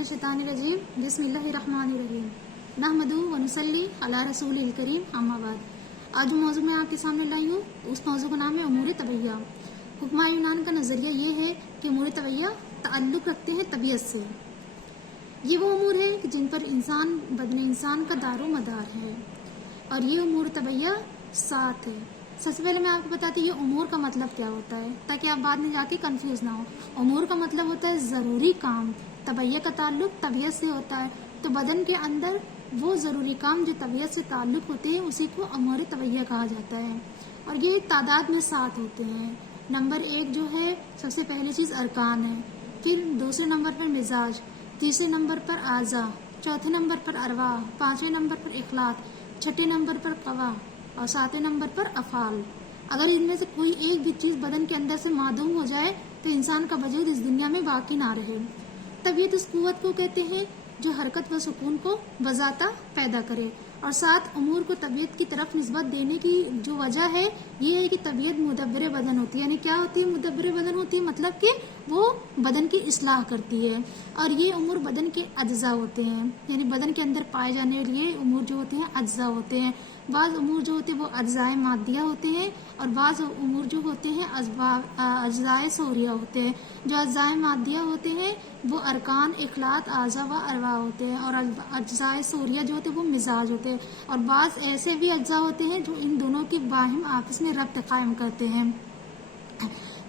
मिनश्शैतानिर्रजीम बिस्मिल्लाहिर्रहमानिर्रहीम नहमदु व नुसल्ली अला रसूलिल करीम अम्मा बाद। आज जो मौजू मैं आपके सामने लाई हूँ उस मौजू का नाम है उमूर तबैया। हुक्मा यूनान का नज़रिया ये है कि उमूर तबैया ताल्लुक़ रखते हैं तबीयत से। ये वो उमूर है कि जिन पर बदन इंसान का दारो मदार है और ये उमूर तबैया 7 है। सबसे पहले मैं आपको बताती हूँ ये उमूर का मतलब क्या होता है, ताकि आप बाद में जाके कंफ्यूज ना हो। उमूर का मतलब होता है ज़रूरी काम। तबैया का ताल्लुक तबीयत से होता है, तो बदन के अंदर वो ज़रूरी काम जो तबीयत से ताल्लुक होते हैं उसी को उमूर तबैया कहा जाता है। और ये तादाद में 7 होते हैं। नंबर 1 जो है सबसे पहली चीज़ अरकान है, फिर दूसरे नंबर पर मिजाज, तीसरे नंबर पर आज़ा, चौथे नंबर पर अरवा, 5वें नंबर पर इखलाक, 6ठे नंबर पर कवा और 7वें नंबर पर अफ़ाल। अगर इनमें से कोई एक भी चीज़ बदन के अंदर से मादूम हो जाए तो इंसान का वजूद इस दुनिया में बाकी ना रहे। तबीयत उस कुव्वत को कहते हैं जो हरकत व सुकून को बजाता पैदा करे। और 7 उमूर को तबीयत की तरफ निस्बत देने की जो वजह है ये है कि तबीयत मुदब्बिर बदन होती है। यानी क्या होती है? मुदब्बिर बदन होती है, मतलब कि वो बदन की इस्लाह करती है। और ये उमूर बदन के अज्जा होते हैं, यानी बदन के अंदर पाए जाने वाले उमूर जो होते हैं अज्जा होते हैं। बाज़ उमूर जो होते हैं वो अज्जाए मादिया होते हैं और बाज़ उमूर जो होते हैं अज्जाए सोरिया होते हैं। जो अज्जाए मादिया होते हैं वो अरकान, इखलाक, आज़ा व अरवा होते हैं और अज्जाए सोरिया जो होते हैं वो मिजाज होते हैं। और बाज़ ऐसे भी अज्जा होते हैं जो इन दोनों की बाहिम आपस में रब्त कायम करते हैं।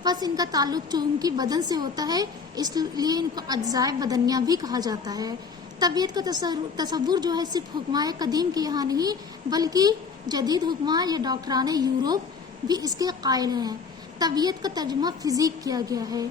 बस इनका ताल्लुक जो उनकी बदन से होता है इसलिए इनको अज्जाए बदनिया भी कहा जाता है। तबीयत का तसव्वुर जो है सिर्फ हुक्माए कदीम की यहाँ नहीं बल्कि जदीद हुक्मा या डॉक्टरान यूरोप भी इसके कायल हैं। तबीयत का तर्जुमा फिजिक किया गया है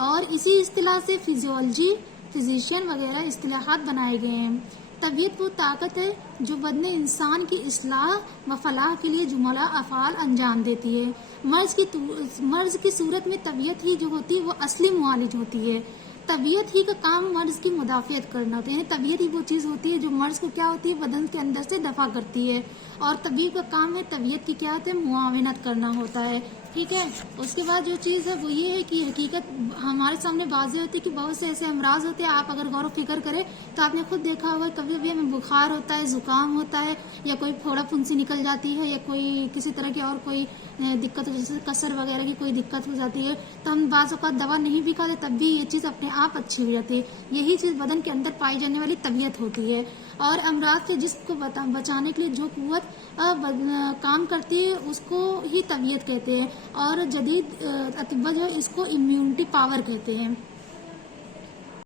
और इसी इस्तिलाह से फिजियोलॉजी, फिजिशियन वगैरह इस्तिलाहात बनाए गए हैं। तबीयत वो ताकत है जो बदन इंसान की इस्लाह व फलाह के लिए जुमला अफ़ाल अंजाम देती है। मर्ज़ की सूरत में तबीयत ही जो होती है वो असली मुआलिज होती है। तबीयत ही का काम मर्ज़ की मुदाफ़ियत करना होता है। यानी तबीयत ही वो चीज़ होती है जो मर्ज़ को क्या होती है बदन के अंदर से दफ़ा करती है। और तबीब का काम है तबीयत की क्या होता है मुआवनत करना होता है। ठीक है। उसके बाद जो चीज़ है वो ये है कि हकीकत हमारे सामने वाज़ेह होती है कि बहुत से ऐसे अमराज होते हैं। आप अगर गौर फिक्र करें तो आपने खुद देखा होगा कभी कभी हमें बुखार होता है, ज़ुकाम होता है या कोई फोड़ा फुंसी निकल जाती है या कोई किसी तरह की और कोई दिक्कत जैसे कसर वगैरह की कोई दिक्कत हो जाती है तो हम बाज़ औक़ात दवा नहीं भी खाते तब भी ये चीज़ अपने आप अच्छी हो जाती है। यही चीज़ बदन के अंदर पाई जाने वाली तबीयत होती है। और अमराज से जिस्म को बचाने के लिए जो कुव्वत काम करती है उसको ही तबीयत कहते हैं और जदीद अतिब्बा जो है इसको इम्यूनिटी पावर कहते हैं।